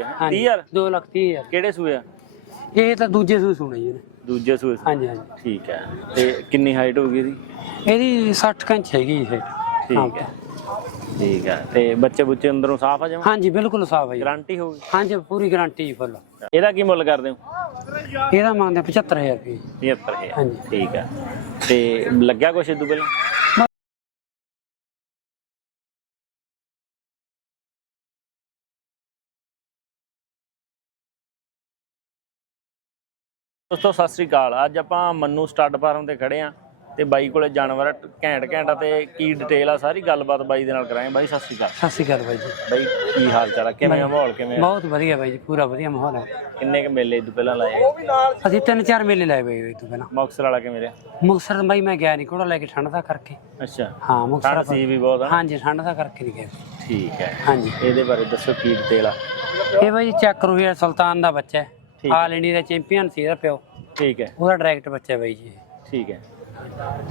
30 ਹਜ਼ਾਰ? 2 ਲੱਖ 30 ਹਜ਼ਾਰ। ਕਿਹੜੇ ਸੂਏ ਆ? ਇਹ ਤਾਂ ਦੂਜੇ ਸੂਈ ਸੁਣੀ ਇਹਨੇ ਦੂਜੇ ਸੂਏ ਸੀ। ਹਾਂਜੀ ਹਾਂਜੀ। ਠੀਕ ਹੈ। ਤੇ ਕਿੰਨੀ ਹਾਈਟ ਹੋਊਗੀ ਇਹਦੀ? ਇਹਦੀ 60 ਕੰਚ ਹੈਗੀ ਇਹ ਠੀਕ ਹੈ। ਠੀਕ ਹੈ। ਤੇ ਬੱਚੇ ਬੁੱਚੇ ਅੰਦਰੋਂ ਸਾਫ਼ ਆ ਜਾਵਾਂ ਹਾਂਜੀ ਬਿਲਕੁਲ ਸਾਫ਼ ਹੈ ਜੀ। ਗਾਰੰਟੀ ਹੋਊਗੀ? ਹਾਂਜੀ ਪੂਰੀ ਗਾਰੰਟੀ ਫੁੱਲ ਇਹਦਾ ਕੀ ਮੁੱਲ ਕਰਦੇ ਹੋ? ਇਹਦਾ ਮੰਗਦੇ 75000 ਰੁਪਏ। 75000 ਹਾਂਜੀ। ਠੀਕ ਹੈ। ਤੇ ਲੱਗਿਆ ਕੁਛ ਇਦੋਂ ਪਹਿਲਾਂ? ਦੋਸਤੋ ਸਤਿ ਸ੍ਰੀ ਅਕਾਲ। ਅੱਜ ਆਪਾਂ ਮੰਨੂ ਸਟੱਡ ਫਾਰਮ ਤੇ ਖੜੇ ਆ ਤੇ ਬਾਈ ਕੋਲੇ ਜਾਨਵਰ ਘੈਂਟ ਘੈਂਟਾ ਤੇ ਕੀ ਡਿਟੇਲ ਆ ਸਾਰੀ ਗੱਲਬਾਤ ਬਾਈ ਦੇ ਨਾਲ ਕਰਾਂਗੇ। ਬਾਈ ਸਤਿ ਸ੍ਰੀ ਅਕਾਲ। ਸਤਿ ਸ਼੍ਰੀ ਅਕਾਲ ਬਾਈ ਜੀ। ਬਾਈ ਕੀ ਹਾਲ ਚਾਲ ਆ? ਕਿਵੇਂ ਆ? ਮਾਹੌਲ ਕਿਵੇਂ ਆ? ਬਹੁਤ ਵਧੀਆ ਬਾਈ ਜੀ ਪੂਰਾ ਵਧੀਆ ਮਾਹੌਲ ਹੈ ਕਿੰਨੇ ਕ ਮੇਲੇ ਇਦੋਂ ਪਹਿਲਾਂ ਲਾਏ? ਅਸੀਂ ਤਿੰਨ ਚਾਰ ਮੇਲੇ ਲਾਏ ਬਾਈ ਇਹ ਤੋਂ ਪਹਿਲਾਂ। ਮੁਕਤਸਰ ਵਾਲਾ ਕਿਵੇਂ ਰਿਹਾ? ਮੁਕਤਸਰ ਬਾਈ ਮੈਂ ਗਿਆ ਨਹੀਂ ਕੋੜਾ ਲੈ ਕੇ ਠੰਡ ਦਾ ਕਰਕੇ। ਅੱਛਾ। ਹਾਂ ਠੰਡ ਮੁਕਤਸਰ ਸੀ ਵੀ ਬਹੁਤ ਆ ਹਾਂਜੀ ਠੰਡ ਦਾ ਕਰਕੇ ਨਹੀਂ ਗਿਆ। ਠੀਕ ਹੈ। ਹਾਂਜੀ। ਇਹਦੇ ਬਾਰੇ ਦੱਸੋ ਕੀ ਡਿਟੇਲ ਆ? ਇਹ ਬਾਈ ਚੈੱਕ ਕਰੋ ਇਹ ਸੁਲਤਾਨ ਦਾ ਬੱਚਾ ਹੈ। ਹੈ। ਆਲ ਇੰਡੀਆ ਦਾ ਚੈਂਪੀਅਨ ਸੀ ਇਹਦਾ ਪਿਓ। ਠੀਕ ਹੈ। ਉਹਦਾ ਡਾਇਰੈਕਟ ਬੱਚਾ ਹੈ ਬਾਈ ਜੀ। ਠੀਕ ਹੈ।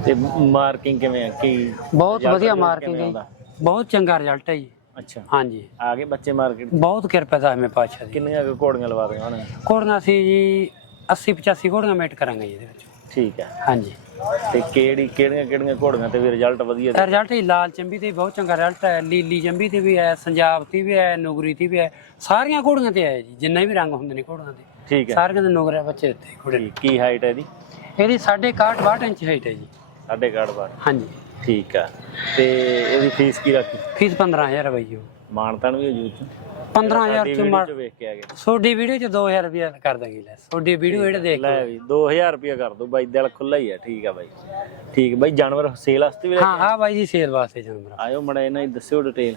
ਤੇ ਮਾਰਕਿੰਗ ਕਿਵੇਂ ਆ? ਕੀ ਬਹੁਤ result ਵਧੀਆ ਕਿਵੇਂ ਮਾਰਕਿੰਗ ਹੈ ਆਉਂਦਾ? ਬਹੁਤ ਚੰਗਾ ਰਿਜ਼ਲਟ ਹੈ ਜੀ। ਅੱਛਾ। ਹਾਂਜੀ। ਆ ਗਏ ਬੱਚੇ ਮਾਰਕੀਟ ਬਹੁਤ ਕਿਰਪਾ ਦਾ ਹਮੇ ਪਾਤਸ਼ਾਹ ਦੀ। ਕਿੰਨੀਆਂ ਕੁ ਘੋੜੀਆਂ ਲਵਾ ਰਹੇ ਹਨ ਘੋੜੀਆਂ ਸੀ ਜੀ 80 85 ਘੋੜੀਆਂ ਮੇਟ ਕਰਾਂਗੇ ਜੀ ਇਹਦੇ ਵਿੱਚ। ਠੀਕ ਹੈ। ਹਾਂਜੀ। ਤੇ ਕਿਹੜੀ ਕਿਹੜੀਆਂ ਕਿਹੜੀਆਂ ਘੋੜੀਆਂ ਤੇ ਵੀ ਰਿਜ਼ਲਟ ਵਧੀਆ ਤਾਂ ਰਿਜ਼ਲਟ ਹੀ ਲਾਲ ਚੰਬੀ ਤੇ ਵੀ ਬਹੁਤ ਚੰਗਾ ਰਿਜ਼ਲਟ ਹੈ ਲੀਲੀ ਚੰਬੀ ਤੇ ਵੀ ਹੈ ਪੰਜਾਬ ਤੇ ਵੀ ਹੈ ਨੁਗਰੀ ਤੇ ਵੀ ਹੈ। ਸਾਰੀਆਂ ਘੋੜੀਆਂ ਤੇ ਆਇਆ ਜੀ ਜਿੰਨੇ ਵੀ ਰੰਗ ਹੁੰਦੇ ਨੇ ਘੋੜੀਆਂ ਦੇ। ਠੀਕ ਹੈ। ਸਾਰਿਆਂ ਦੇ ਨੁਗਰੇ ਬੱਚੇ ਦਿੱਤੇ ਘੋੜੇ। ਠੀਕ। ਕੀ ਹਾਈਟ ਹੈ ਇਹਦੀ? ਇਹਦੀ 61 62 ਇੰਚ ਹਾਈਟ ਹੈ ਜੀ। ਸਾਢੇ ਕਾੜ ਬਾਰ ਹਾਂਜੀ। ਠੀਕ ਆ। ਤੇ ਇਹਦੀ ਫੀਸ ਕੀ ਰੱਖੀ? ਫੀਸ 15000 ਹੈ ਬਾਈ ਜੀ। ਮਾਨਤਾਨ ਵੀ ਚ? 15000 ਚ ਮਾਰ ਵੇਖ ਕੇ ਆ ਗਏ। ਛੋਡੀ ਵੀਡੀਓ ਚ 2000 ਰੁਪਏ ਕਰ ਦਾਂਗੇ ਲੈ। ਛੋਡੀ ਵੀਡੀਓ ਜਿਹੜੇ ਦੇਖ ਲੈ ਵੀ 2000 ਰੁਪਇਆ ਕਰ ਦੋ ਬਾਈ ਦਿਲ ਖੁੱਲਾ ਹੀ ਆ ਠੀਕ ਆ ਬਾਈ। ਠੀਕ ਬਾਈ ਜਾਨਵਰ ਸੇਲ ਵਾਸਤੇ ਵੀ ਲੈ ਹਾਂ ਹਾਂ ਬਾਈ ਜੀ ਸੇਲ ਵਾਸਤੇ ਜਾਨਵਰ ਆਇਓ ਮੜਾ ਇਹਨਾਂ ਦੀ ਦੱਸਿਓ ਡਿਟੇਲ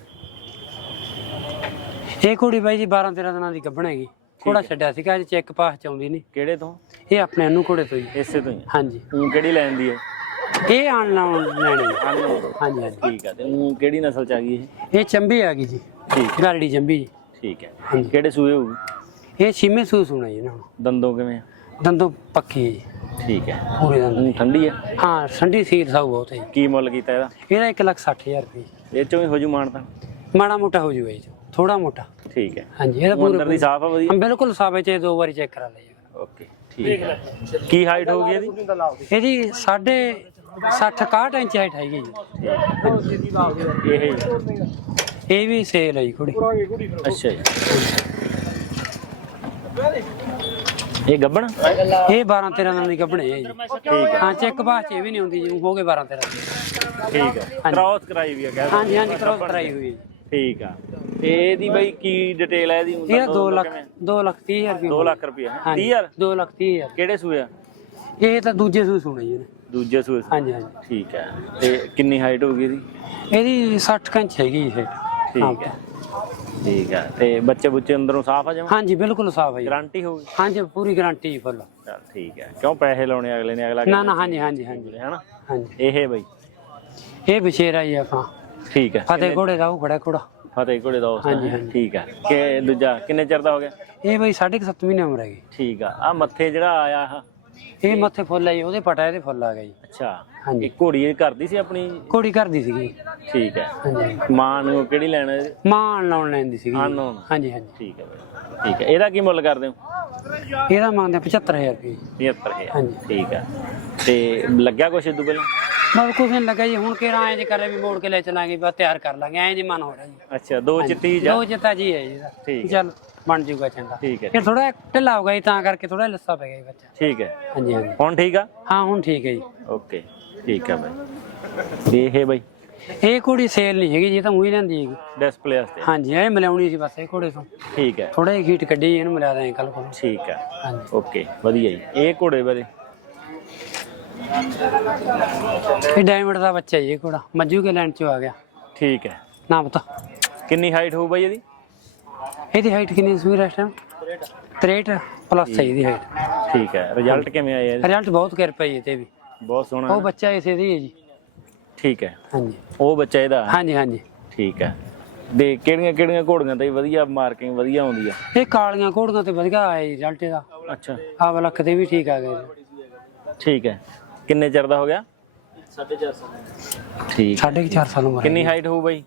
ਇਹ ਕੁੜੀ ਬਾਈ ਜੀ 12 13 ਦਿਨਾਂ ਦੀ ਗੱਭਣ ਹੈਗੀ। ਘੋੜਾ ਛੱਡਿਆ ਸੀਗਾ ਅੱਜ ਚੈੱਕ ਪਾਸ ਚ ਆਉਂਦੀ ਨਹੀਂ। ਕਿਹੜੇ ਤੋਂ? ਇਹ ਆਪਣੇ ਨੂੰ ਘੋੜੇ ਤੋਂ ਹੀ। ਇਸੇ ਤੋਂ ਹੀ। ਹਾਂਜੀ। ਤੂੰ ਕਿਹੜੀ ਲੈਣ ਦੀ ਹੈ? ਇਹ ਆਣ ਲਾਉਣ ਲੈਣੇ ਹਾਂਜੀ ਹਾਂਜੀ। ਠੀਕ ਆ ਤੇ ਊਂ ਕਿਹੜੀ ਨਸਲ ਚ ਆ ਗਈ ਇਹ? ਇਹ ਚੰਬੀ ਆ ਗਈ ਜੀ। ਠੀਕ ਗਾਲੜੀ ਚੰਬੀ ਜੀ। ਠੀਕ ਹੈ। ਹਾਂਜੀ। ਕਿਹੜੇ ਸੂਏ ਹੋਊ ਇਹ ਛਿਮੇ ਸੂ ਸੁਣਾ ਜੀ ਇਹਨਾਂ ਨੂੰ। ਦੰਦੋਂ ਕਿਵੇਂ ਆ? ਦੰਦੋਂ ਪੱਕੀ ਹੈ ਜੀ। ਠੀਕ ਹੈ। ਪੂਰੇ ਦੰਦ। ਊਂ ਠੰਡੀ ਆ ਹਾਂ ਠੰਡੀ ਸੀਰ ਸਾਊ ਬਹੁਤ ਹੈ ਜੀ। ਕੀ ਮੁੱਲ ਕੀਤਾ ਇਹਦਾ? ਇਹਦਾ 1 ਲੱਖ 60000 ਰੁਪਏ। ਇਹ ਚੋਂ ਵੀ ਹੋ ਜੂ ਮਾਨਤਾ ਮਾੜਾ ਮੋਟਾ ਹੋ ਜੂਗਾ ਜੀ। ਥੋੜਾ ਮੋਟਾ। ਠੀਕ ਹੈ। ਹਾਂਜੀ ਇਹਦਾ ਊਂ ਅੰਦਰ ਪੂਰਾ ਦੀ ਸਾਫ਼ ਆ ਵਧੀਆ? ਹਾਂ, ਬਿਲਕੁਲ ਸਾਫ਼ ਹੈ ਚਾਹੇ ਦੋ ਵਾਰੀ ਚੈੱਕ ਕਰਾ ਲਈਏ ਓਕੇ ਠੀਕ ਹੈ। ਕੀ ਹਾਈਟ ਹੋਊਗੀ ਇਹਦੀ? ਇਹਦੀ ਸਾਢੇ 60 61 ਇੰਚ ਹਾਈਟ ਹੈਗੀ ਜੀ। ਇਹ ਇਹ ਵੀ ਸੇਲ ਹੈ ਜੀ ਕੁੜੀ। ਅੱਛਾ ਜੀ। ਇਹ ਗੱਬਣ? ਇਹ 12 13 ਦਿਨ ਦੀ ਗੱਭਣੇ ਹੈ ਜੀ। ਠੀਕ ਹੈ। ਹਾਂ ਚੈੱਕ ਪਾਸ ਚ ਇਹ ਵੀ ਨਹੀਂ ਹੁੰਦੀ ਜੀ ਹੋ ਗਏ 12 13 ਦਿਨ। ਠੀਕ ਹੈ। ਕ੍ਰਾਸ ਕਰਾਈ ਵੀ ਆ ਕਹਿ ਹਾਂਜੀ ਹਾਂਜੀ ਕ੍ਰੋਸ ਕਰਾਈ ਹੋਈ ਹੈ ਜੀ। ਠੀਕ ਆ। ਤੇ ਇਹਦੀ ਬਈ ਕੀ ਡਿਟੇਲ ਹੈ ਇਹਦੀ? ਇਹਦਾ 2 ਲੱਖ 2 ਲੱਖ 30 ਹਜ਼ਾਰ ਰੁਪਏ 2 ਲੱਖ ਰੁਪਏ 30000 2 ਲੱਖ 30 ਹਜ਼ਾਰ। ਕਿਹੜੇ ਸੂਏ ਆ? ਇਹ ਤਾਂ ਦੂਜੇ ਸੂਈ ਸੁਣੇ ਜੀ। ਦੂਜੇ ਸੂਏ। ਹਾਂਜੀ ਹਾਂਜੀ। ਠੀਕ ਹੈ ਤੇ ਕਿੰਨੀ ਹਾਈਟ ਹੋਊਗੀ ਇਹਦੀ? ਇਹਦੀ 60 ਕੰਚ ਹੈਗੀ ਇਹ। ਠੀਕ ਹੈ। ਠੀਕ ਹੈ ਤੇ ਬੱਚੇ ਬੁੱਚੇ ਅੰਦਰੋਂ ਸਾਫ਼ ਆ ਜਾਵਾਂ ਹਾਂਜੀ ਬਿਲਕੁਲ ਸਾਫ਼ ਹੈ ਜੀ। ਗਾਰੰਟੀ ਹੋਊਗੀ? ਹਾਂਜੀ ਪੂਰੀ ਗਾਰੰਟੀ ਫੁੱਲ ਚਲ ਠੀਕ ਹੈ ਕਿਉਂ ਪੈਸੇ ਲਾਉਣੇ ਅਗਲੇ ਨੇ? ਅਗਲਾ ਨਾ ਨਾ ਹਾਂਜੀ ਹਾਂਜੀ ਹਾਂਜੀ। ਹੈਨਾ? ਹਾਂਜੀ। ਇਹ ਬਈ। ਇਹ ਬਸ਼ੇਰਾ ਜੀ ਆਪਣਾ ਠੀਕ ਹੈ। ਫਤਿਹ ਘੋੜੇ ਦਾ ਉਹ ਖੜਾ ਘੋੜਾ। ਫਤਿਹ ਕੋਲੇ ਦਾ ਉਸ ਹਾਂਜੀ, ਹਾਂਜੀ। ਠੀਕ ਹੈ। ਕਿ ਦੂਜਾ ਕਿੰਨੇ ਚਿਰ ਦਾ ਹੋ ਗਿਆ? ਇਹ ਬਈ 7.5 ਮਹੀਨੇ ਉਮਰ ਹੈਗੀ। ਠੀਕ ਆ। ਆ ਮੱਥੇ ਜਿਹੜਾ ਆਇਆ ਆਹ? ਇਹ ਮੱਥੇ ਫੁੱਲ ਜੀ ਉਹਦੇ ਪਟਾ ਇਹਦੇ ਫੁੱਲ ਆ ਗਏ ਜੀ। ਅੱਛਾ। ਹਾਂਜੀ। ਇਹ ਘੋੜੀ ਇਹ ਕਰਦੀ ਸੀ ਆਪਣੀ? ਘੋੜੀ ਘਰ ਦੀ ਸੀਗੀ। ਠੀਕ ਹੈ। ਹਾਂਜੀ। ਮਾਂ ਨੂੰ ਕਿਹੜੀ ਲੈਣਾ ਹੈ? ਮਾਂ ਲਾਉਣ ਲੈਂਦੀ ਸੀਗੀ। ਜੀ। Unknown। ਹਾਂਜੀ ਹਾਂਜੀ। ਠੀਕ ਹੈ ਬਈ। ਠੀਕ ਹੈ। ਇਹਦਾ ਕੀ ਮੁੱਲ ਕਰਦੇ ਹੋ? ਇਹਦਾ ਮੰਗਦੇ 75000 ਰੁਪਏ। 75000 ਹਾਂਜੀ। ਠੀਕ ਹੈ। ਤੇ ਲੱਗਿਆ ਕੁਛ ਇਦੋਂ ਪਹਿਲਾਂ? ਬਸ ਕੁਝ ਨਹੀਂ ਲੱਗਾ ਜੀ ਹੁਣ ਕਿਹੜਾ ਐਂ ਜੇ ਕਰੇ ਵੀ ਮੋੜ ਕੇ ਲੈ ਚਲਾਂਗੇ ਬਸ ਤਿਆਰ ਕਰ ਲਾਂਗੇ ਐਂ ਜੀ ਮਨ ਹੋ ਰਿਹਾ ਜੀ। ਅੱਛਾ ਦੋ ਚਿੱਤੀ ਜਾ ਦੋ ਜਿੱਤਾ ਜੀ ਹੈ ਜੀ ਇਹਦਾ। ਠੀਕ ਹੈ। ਚੱਲ ਬਣ ਜਾਊਗਾ ਚੰਗਾ। ਠੀਕ ਹੈ। ਇਹ ਥੋੜਾ ਢਿੱਲਾ ਹੋ ਗਿਆ ਜੀ ਤਾਂ ਕਰਕੇ ਥੋੜਾ ਲੱਸਾ ਪੈ ਗਿਆ ਜੀ ਬੱਚਾ। ਠੀਕ ਹੈ। ਹਾਂਜੀ ਹਾਂਜੀ। ਹੁਣ ਠੀਕ ਆ? ਹਾਂ ਹੁਣ ਠੀਕ ਹੈ ਜੀ। ਓਕੇ ਠੀਕ ਹੈ ਬਾਈ। ਤੇ ਇਹ ਬਾਈ? ਇਹ ਕੁੜੀ ਸੇਲ ਨਹੀਂ ਹੈਗੀ ਜੀ ਇਹ ਤਾਂ ਮੂੰਹ ਹੀ ਲੈਂਦੀ ਹੈਗੀ। ਡਿਸਪਲੇ ਵਾਸਤੇ? ਹਾਂਜੀ ਇਹ ਮਿਲਾਉਣੀ ਸੀ ਬਸ ਇਹ ਘੋੜੇ ਤੋਂ। ਠੀਕ ਹੈ। ਥੋੜਾ ਜਿਹਾ ਹੀਟ ਕੱਢੀ ਇਹਨੂੰ ਮਿਲਾ ਦਾਂਗੇ ਕੱਲ ਕੋਲ ਠੀਕ ਹੈ ਹਾਂਜੀ। ਓਕੇ ਵਧੀਆ ਜੀ। ਇਹ ਘੋੜੇ ਬਾਰੇ? ਇਹ ਡਾਇਮੰਡ ਦਾ ਬੱਚਾ ਜੀ ਇਹ ਘੋੜਾ। ਮੱਜੂ ਕੇ ਲੈਂਡ ਚੋਂ ਆ ਗਿਆ। ਠੀਕ ਹੈ। ਨਾ ਪਤਾ। ਕਿੰਨੀ ਹਾਈਟ ਹੋਊ ਬਾਈ ਇਹਦੀ? ਇਹਦੀ ਹਾਈਟ ਕਿੰਨੀ ਸੀ ਇਸ ਟਾਈਮ 63 ਪਲੱਸ ਹੈ ਇਹਦੀ ਹਾਈਟ ਠੀਕ ਹੈ। ਰਿਜ਼ਲਟ ਕਿਵੇਂ ਆਇਆ ਇਹਦਾ? ਰਿਜ਼ਲਟ ਬਹੁਤ ਕਿਰਪਾ ਜੀ ਤੇ ਵੀ। ਬਹੁਤ ਸੋਹਣਾ ਉਹ ਬੱਚਾ ਇਸੇ ਦੀ ਹੈ ਜੀ। ਠੀਕ ਹੈ। ਹਾਂਜੀ। ਉਹ ਬੱਚਾ ਇਹਦਾ? ਹਾਂਜੀ ਹਾਂਜੀ। ਠੀਕ ਹੈ। ਦੇ ਕਿਹੜੀਆਂ ਕਿਹੜੀਆਂ ਘੋੜੀਆਂ ਤੇ ਵਧੀਆ ਮਾਰਕਿੰਗ ਵਧੀਆ ਆਉਂਦੀ ਆ? ਇਹ ਕਾਲੀਆਂ ਘੋੜੀਆਂ ਤੇ ਵਧੀਆ ਆਇਆ ਜੀ ਰਿਜ਼ਲਟ ਇਹਦਾ। ਅੱਛਾ। ਆਹ ਲੱਖ ਤੇ ਵੀ ਠੀਕ ਆ ਜੀ। ਠੀਕ ਹੈ। ਕਿੰਨੇ ਚਿਰ ਦਾ ਹੋ ਗਿਆ? 4.5 ਠੀਕ ਸਾਢੇ ਕੁ ਚਾਰ ਸਾਲ ਉਮਰ ਕਿੰਨੀ ਹਾਈਟ ਹੋਊ ਬਾਈ?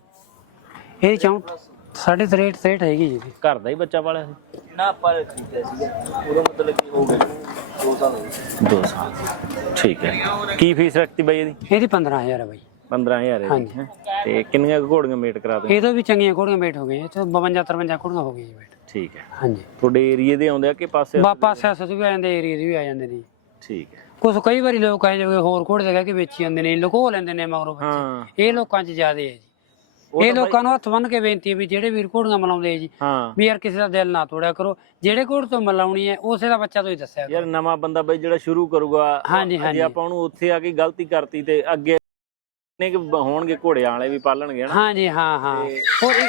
ਇਹ 64 ਸਾਡੇ ਤੇ ਰੇਟ ਸੇਟ ਹੈਗੀ ਜੀ ਘਰ ਦਾ ਹੀ ਬੱਚਾ ਪਾਲਿਆ ਸੀ? ਨਾ ਪਰ ਠੀਕ ਹੈ ਸੀਗਾ। ਉਦੋਂ ਮਤਲਬ ਕਿ ਹੋ ਗਏ ਦੋ ਸਾਲ ਹੋ ਗਏ। 2 ਸਾਲ। ਠੀਕ ਹੈ। ਕੀ ਫੀਸ ਰੱਖਤੀ ਬਾਈ ਇਹਦੀ? ਇਹਦੀ 15000 ਹੈ ਬਾਈ। 15000 ਹੈ। ਹਾਂਜੀ। ਤੇ ਕਿੰਨੀਆਂ ਘੋੜੀਆਂ ਮੇਟ ਕਰਾ ਦੇ ਇਹ ਤੋਂ ਵੀ ਚੰਗੀਆਂ ਘੋੜੀਆਂ ਬੈਠ ਹੋ ਗਈਆਂ। ਇਹ ਤੋਂ 52 53 ਘੋੜੀਆਂ ਹੋ ਗਈਆਂ ਬੈਠ ਠੀਕ ਹੈ। ਹਾਂਜੀ। ਤੁਹਾਡੇ ਏਰੀਏ ਦੇ ਆਉਂਦੇ ਆ ਕਿ ਪਾਸੇ? ਬਾਪਾ ਸਿਆਸਤ ਵੀ ਆ ਜਾਂਦੇ ਏਰੀਆ ਦੇ ਵੀ ਆ ਜਾਂਦੇ ਨੇ ਠੀਕ ਹੈ। ਕੁਝ ਕਈ ਵਾਰੀ ਲੋਕ ਆਏ ਜਿਵੇਂ ਹੋਰ ਘੋੜੇ ਦੇ ਕਹਿ ਕੇ ਵੇਚੀ ਜਾਂਦੇ ਨੇ ਲੁਕੋ ਲੈਂਦੇ ਨੇ ਮਗਰੋਂ ਬੱਚੇ ਹਾਂ। ਇਹ ਲੋਕਾਂ 'ਚ ਜ਼ਿਆਦੇ ਹੈ ਜੀ। ਇਹ ਲੋਕਾਂ ਨੂੰ ਹੱਥ ਬੰਨ ਕੇ ਬੇਨਤੀ ਹੈ ਵੀ ਜਿਹੜੇ ਵੀਰ ਘੋੜੀਆਂ ਮਲਾਉਂਦੇ ਆ ਜੀ ਹਾਂ। ਵੀ ਯਾਰ ਕਿਸੇ ਦਾ ਦਿਲ ਨਾ ਤੋੜਿਆ ਕਰੋ। ਜਿਹੜੇ ਘੋੜੇ ਤੋਂ ਮਲਾਉਣੀ ਹੈ ਉਸੇ ਦਾ ਬੱਚਾ ਤੋਂ ਹੀ ਦੱਸਿਆ ਕਰੋ। ਯਾਰ ਨਵਾਂ ਬੰਦਾ ਬਈ ਜਿਹੜਾ ਸ਼ੁਰੂ ਕਰੂਗਾ ਹਾਂਜੀ ਜੇ ਹਾਂਜੀ। ਆਪਾਂ ਉਹਨੂੰ ਉੱਥੇ ਆ ਕੇ ਗਲਤੀ ਕਰਤੀ ਤੇ ਅੱਗੇ ਨੇ ਕਿ ਹੋਣਗੇ ਘੋੜਿਆਂ ਵਾਲੇ ਵੀ ਪਾਲਣਗੇ ਹਾਂਜੀ ਹਾਂ ਹਾਂ। ਹੋਰ ਬਾਈ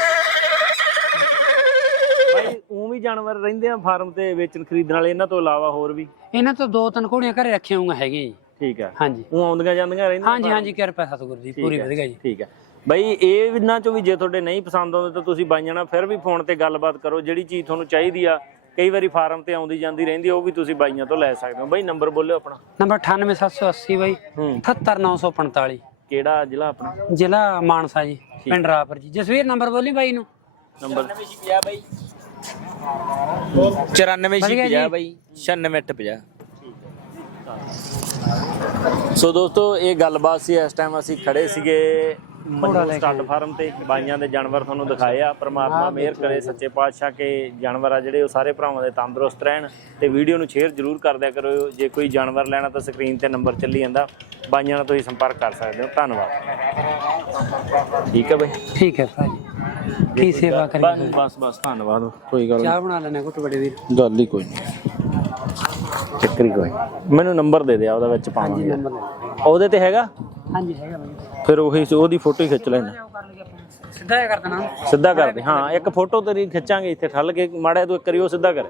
ਉਹ ਵੀ ਜਾਨਵਰ ਰਹਿੰਦੇ ਆ ਫਾਰਮ ਤੇ ਵੇਚਣ ਖਰੀਦਣ ਵਾਲੇ ਇਹਨਾਂ ਤੋਂ ਇਲਾਵਾ ਹੋਰ ਵੀ? ਇਹਨਾਂ ਤੋਂ ਦੋ ਤਿੰਨ ਘੋੜੀਆਂ ਘਰੇ ਰੱਖੀਆਂ ਹੋਈਆਂ ਹੈਗੀਆਂ ਜੀ। ਠੀਕ ਹੈ ਹਾਂਜੀ। ਉਹ ਆਉਂਦੀਆਂ ਜਾਂਦੀਆਂ ਰਹਿੰਦੀਆਂ ਹਾਂਜੀ ਹਾਂਜੀ ਕਿਰਪਾ ਸਤਿਗੁਰ ਦੀ ਪੂਰੀ ਵਧੀਆ ਜੀ। ਠੀਕ ਹੈ ਬਈ ਇਹ ਇਹਨਾਂ ਚੋਂ ਵੀ ਜੇ ਤੁਹਾਡੇ ਨਹੀਂ ਪਸੰਦ ਆਉਂਦੇ ਤਾਂ ਤੁਸੀਂ ਬਾਈਆਂ ਨਾਲ ਫਿਰ ਵੀ ਫੋਨ ਤੇ ਗੱਲਬਾਤ ਕਰੋ ਜਿਹੜੀ ਚੀਜ਼ ਤੁਹਾਨੂੰ ਚਾਹੀਦੀ ਆ ਕਈ ਵਾਰੀ ਫਾਰਮ ਤੇ ਆਉਂਦੀ ਜਾਂਦੀ ਰਹਿੰਦੀ ਆ, ਉਹ ਵੀ ਤੁਸੀਂ ਬਾਈਆਂ ਤੋਂ ਲੈ ਸਕਦੇ ਹੋ। ਬਈ ਨੰਬਰ ਬੋਲਿਓ ਆਪਣਾ। ਨੰਬਰ 98780 ਬਾਈ ਹੂੰ। 78945 ਕਿਹੜਾ ਜ਼ਿਲ੍ਹਾ ਆਪਣਾ? ਜ਼ਿਲ੍ਹਾ ਮਾਨਸਾ ਜੀ ਪਿੰਡ ਰਾਪਰ ਜੀ। ਜਸਵੀਰ ਨੰਬਰ ਬੋਲੀ ਬਾਈ ਨੂੰ। ਨੰਬਰ। 50 ਬਾਈ। 94 ਵਧੀਆ ਜੀ। 50 ਬਾਈ 96 50 ਸੋ ਦੋਸਤੋ ਇਹ ਗੱਲਬਾਤ ਸੀ ਇਸ ਟਾਈਮ ਅਸੀਂ ਖੜੇ ਸੀਗੇ ਮੰਨੂ ਸਟੱਡ ਫਾਰਮ ਤੇ। ਬਾਈਆਂ ਦੇ ਜਾਨਵਰ ਤੁਹਾਨੂੰ ਦਿਖਾਏ ਆ ਪ੍ਰਮਾਤਮਾ ਮਿਹਰ ਕਰੇ ਸੱਚੇ ਪਾਤਸ਼ਾਹ ਕੇ ਜਾਨਵਰ ਆ ਜਿਹੜੇ ਉਹ ਸਾਰੇ ਭਰਾਵਾਂ ਦੇ ਤੰਦਰੁਸਤ ਰਹਿਣ ਤੇ ਵੀਡੀਓ ਨੂੰ ਸ਼ੇਅਰ ਜ਼ਰੂਰ ਕਰ ਦਿਆ ਕਰੋ। ਜੇ ਕੋਈ ਜਾਨਵਰ ਲੈਣਾ ਤਾਂ ਸਕਰੀਨ ਤੇ ਨੰਬਰ ਚੱਲੀ ਜਾਂਦਾ। ਬਾਈਆਂ ਨਾਲ ਤੁਸੀਂ ਸੰਪਰਕ ਕਰ ਸਕਦੇ ਹੋ। ਧੰਨਵਾਦ। ਠੀਕ ਹੈ ਬਈ? ਠੀਕ ਹੈ। ਭਾਜੀ ਕੀ ਸੇਵਾ ਬਸ ਕਰੀਏ ਬਸ ਬਸ ਧੰਨਵਾਦ। ਕੋਈ ਗੱਲ ਚਾਹ ਬਣਾ ਲੈਣੇ ਘੁੱਟ ਬੜੇ ਵੀਰ। ਗੱਲ ਹੀ ਕੋਈ ਨਹੀਂ। ਚੱਕਰੀ ਕੋਈ ਮੈਨੂੰ ਨੰਬਰ ਦੇ ਦੇ ਉਹਦੇ ਵਿੱਚ ਹਾਂਜੀ ਪਾਵਾਂਗੇ। ਉਹਦੇ ਤੇ ਹੈਗਾ? ਹਾਂਜੀ ਹੈਗਾ ਬਾਈ। ਫਿਰ ਉਹੀ ਉਹਦੀ ਫੋਟੋ ਹੀ ਖਿੱਚ ਲੈਣਾ ਕਰ ਸਿੱਧਾ ਕਰ ਦੇਣਾ। ਸਿੱਧਾ ਕਰ ਦੇ ਹਾਂ ਇੱਕ ਫੋਟੋ ਤੇਰੀ ਖਿੱਚਾਂਗੇ ਇੱਥੇ ਠੱਲ ਕੇ ਮਾੜਾ ਤੂੰ ਇੱਕ ਕਰਿਓ ਸਿੱਧਾ ਕਰ।